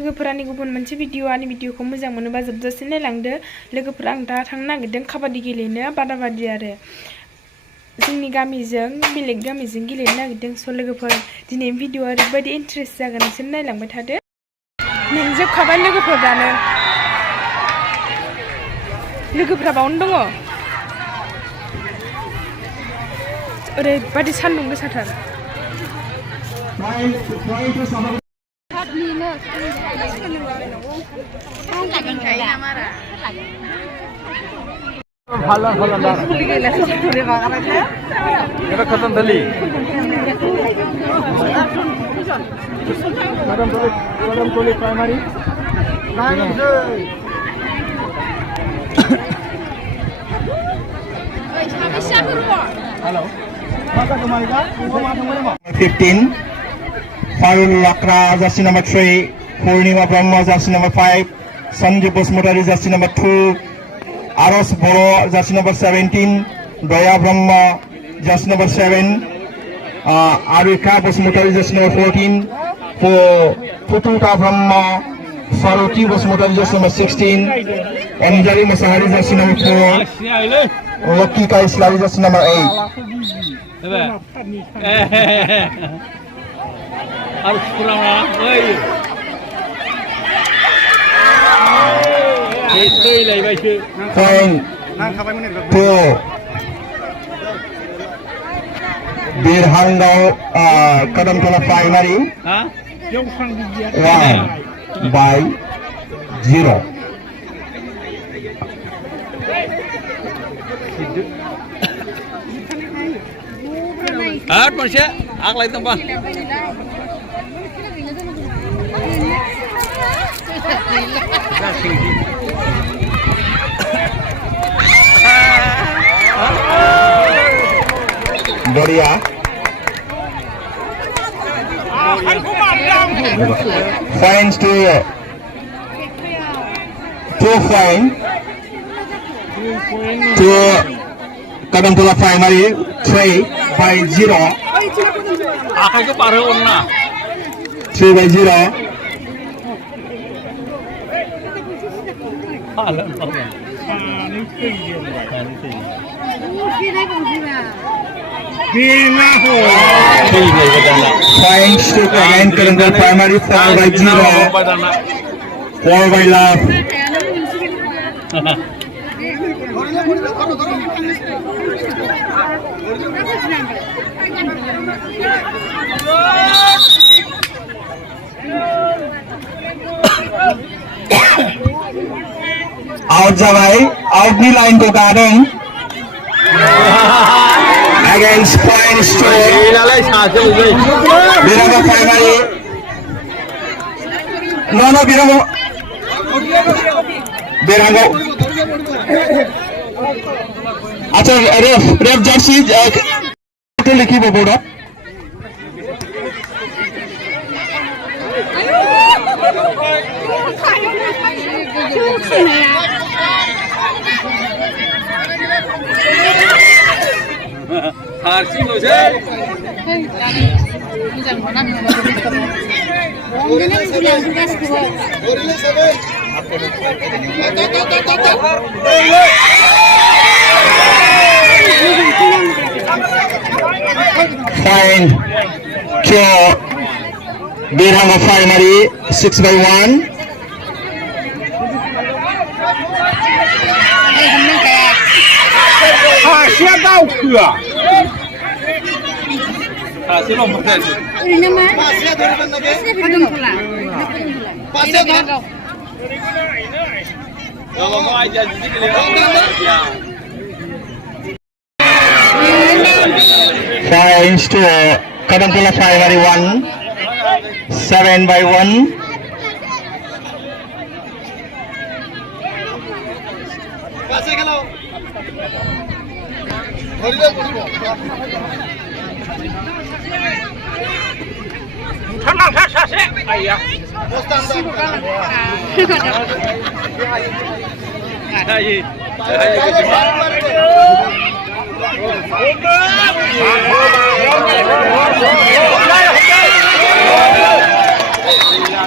लोगोफोरानि गुबुन मोनसे भिडिअ आंनि भिडिअखौ मोजां मोनोबा जोबजासिम नायलांदो लोगोफोरा आं दा थांनो नागिरदों काबादि गेलेनो बादाबादि आरो जोंनि गामिजों बेलेग गामिजों गेलेनो नागिरदों स लोगोफोर दिनै भिडिअआ ओरैबायदि इन्ट्रेस्ट जागोन नोंसोर नायलांबाय थादो मेंजोबखाबाय लोगोफोर दानो लोगोफोरा बावनो दङ ओरैबायदि सान्दुं गोसाथार kodamtola primary hello 15 Farul Lakra jersey number 3 Purnima Brahma jersey number 5 Sanjay Bosmotari jersey number 2 Aros Boro jersey number 17 Doya Brahma jersey number 7 Arika Bosmotari jersey number 14 for Pututa Brahma Saruti Bosmotari jersey number 16 Narzary Masahari jersey number 4 Lucky Kai Islami jersey number 8 harus kurang lah, Point to Bhirhangaon Kodamtola primary 1-0. Monisha, aku lagi tempat. Doria. Fines to 2 fine to Kodamtola primary 3-0. Akan ke paruh ona. 3-0. Fines to again Kodamtola primary 4-0. 4-love. Out Javai, out the line to garden. Against point stroke. Bhirhangaon primary. No, Bhirhangaon. अच्छा रेफ Jersey तो लिखी वो board Fine to Bhirhangaon primary 6-1. Fines to Kodamtola primary 1 7-1.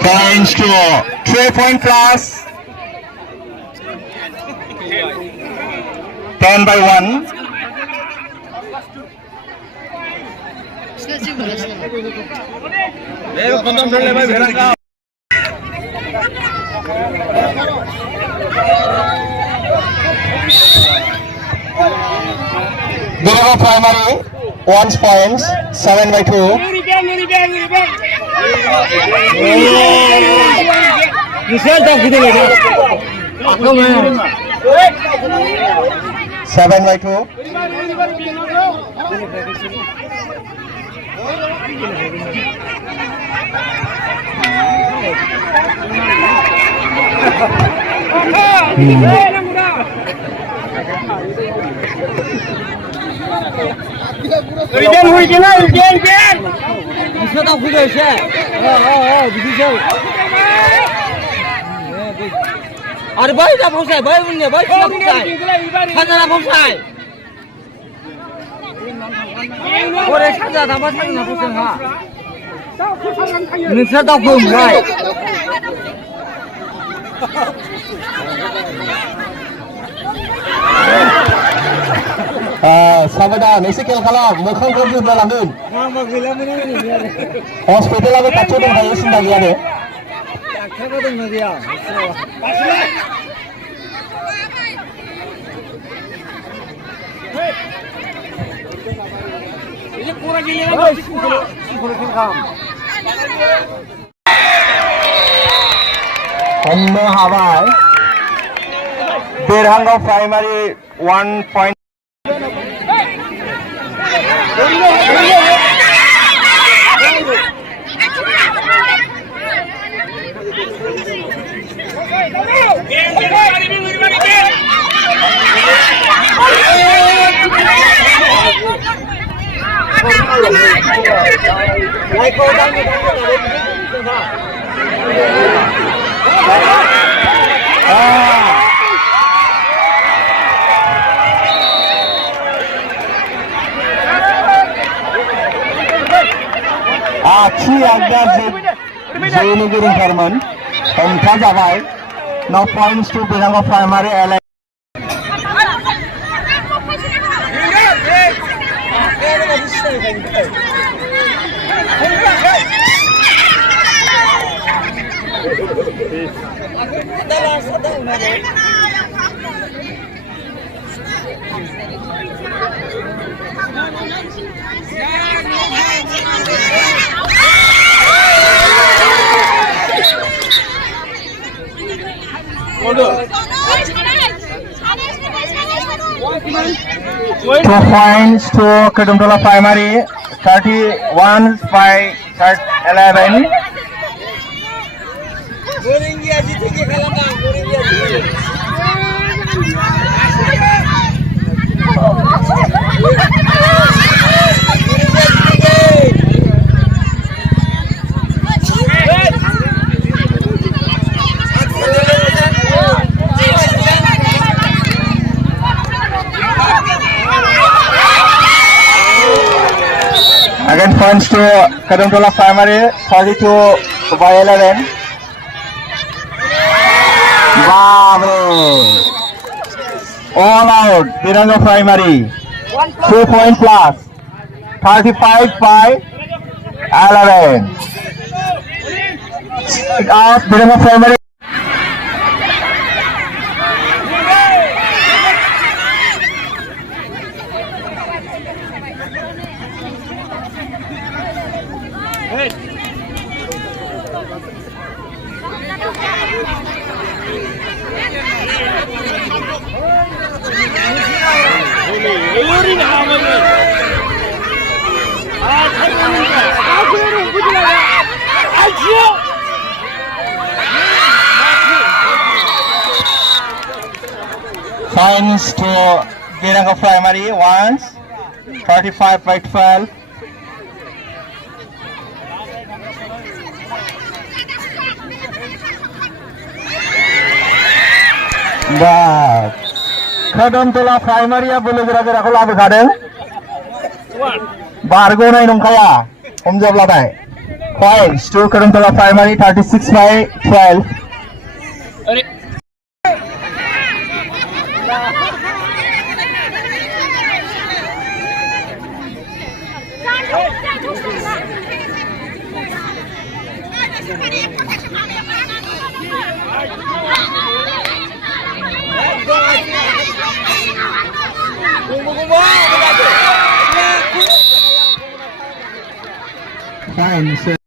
Points to 3-point plus. 10 by 1. kodamtola by Bhirhangaon. Bhirhangaon Primary 1 points. 7 by 2. 7 by 2. Ada bayi dah pusai, bayi punya, bayi sudah pusai. Sana dah pusai. Orang sana dah apa sana dah pusai ha. Ni saya dah pusai. Sabadan, isi kel kalam, mukang kerja dalam dun. Hospital ada kacau dan hari ini lagi ada. Homne Hawaii, Bhirhangaon Primary 1 point. Now points to Bhirhangaon Primary LA. Two points to Kodamtola Primary, 31 by 11. Again points to Kodamtola Primary, 32 by 11. Wow! All out, Bhirhangaon Primary, 2 point plus, 35 by 11. It out, Bhirhangaon Primary. Points to Bhirhangaon Primary once, 35 by 12. But Kodamtola Primary ya boleh kira-kira kalau ada kadang. Bargo na inong kaya, umjab latai. Points to Kodamtola Primary 36 by 12. Points.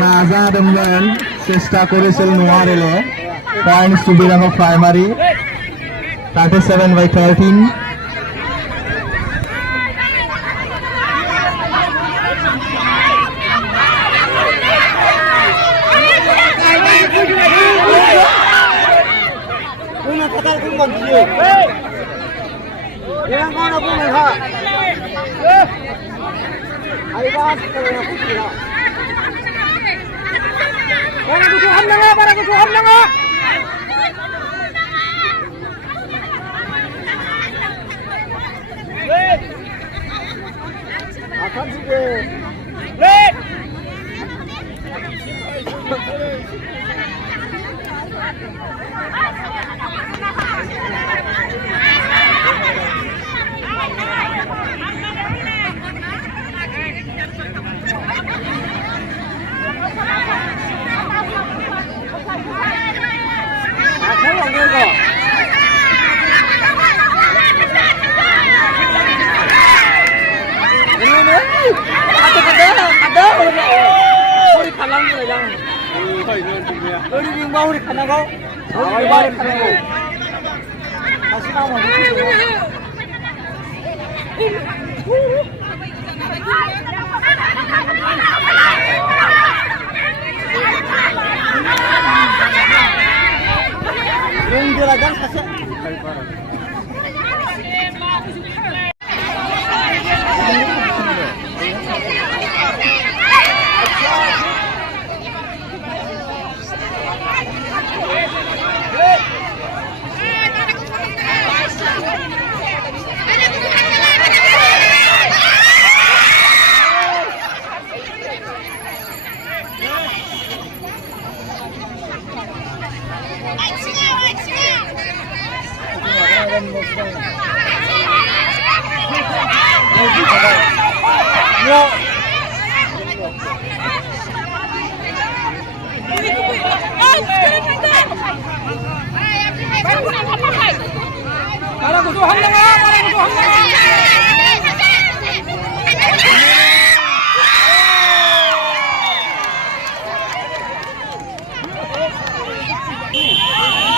নাজাদমন চেষ্টা করেছিল নোৱাৰিলে points two বিৰাঙৰ primary 37 by 13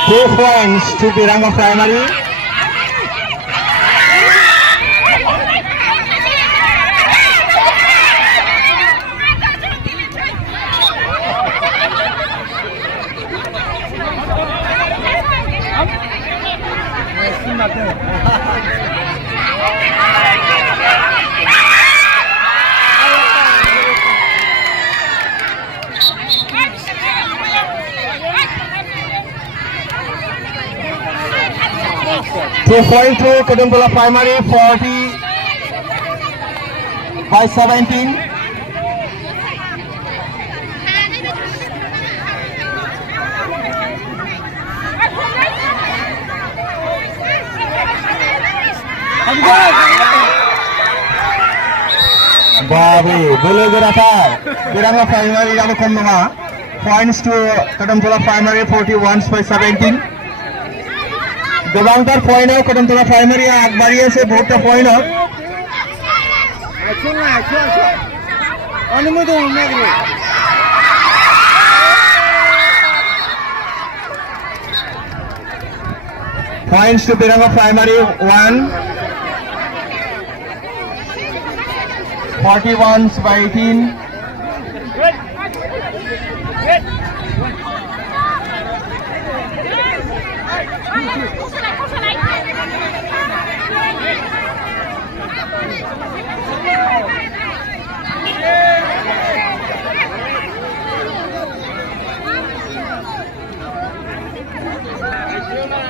2 points to Bhirhangaon Primary. To point to Kodamtola Primary 40 by 17. Babu, boleh gerakan. Bhirhangaon Primary yang kembali. Points to Kodamtola Primary 41 by 17. Dobangtar point of Kodamtola Primary আগবাড়ি আছে বহুতটা point of অনুমোদন লাগবে points to Bhirhangaon Primary 1 41 by 18 Kela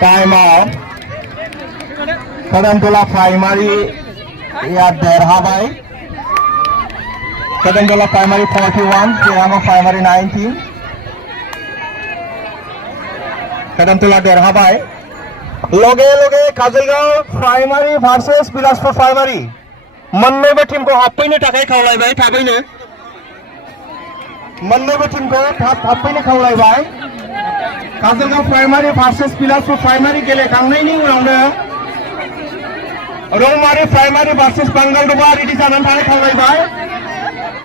time out kodamtola primary या देरहाबाय kodamtola primary 41 Bhirhangaon primary 19 kodamtola देरहाबाय लगे लगे Kajalgaon primary versus Bilaspur primary मोन्नैबो टीमखौ हाबफैनो थाखाय खावलायबाय थाबैनो मोन्नैबो टीमखौ हाबफैनो खावलायबाय Kajalgaon primary versus Bilaspur primary गेलेखांनायनि उनावनो Roumari primary versus Bangaldoba ready जानानै थानो खावलायबाय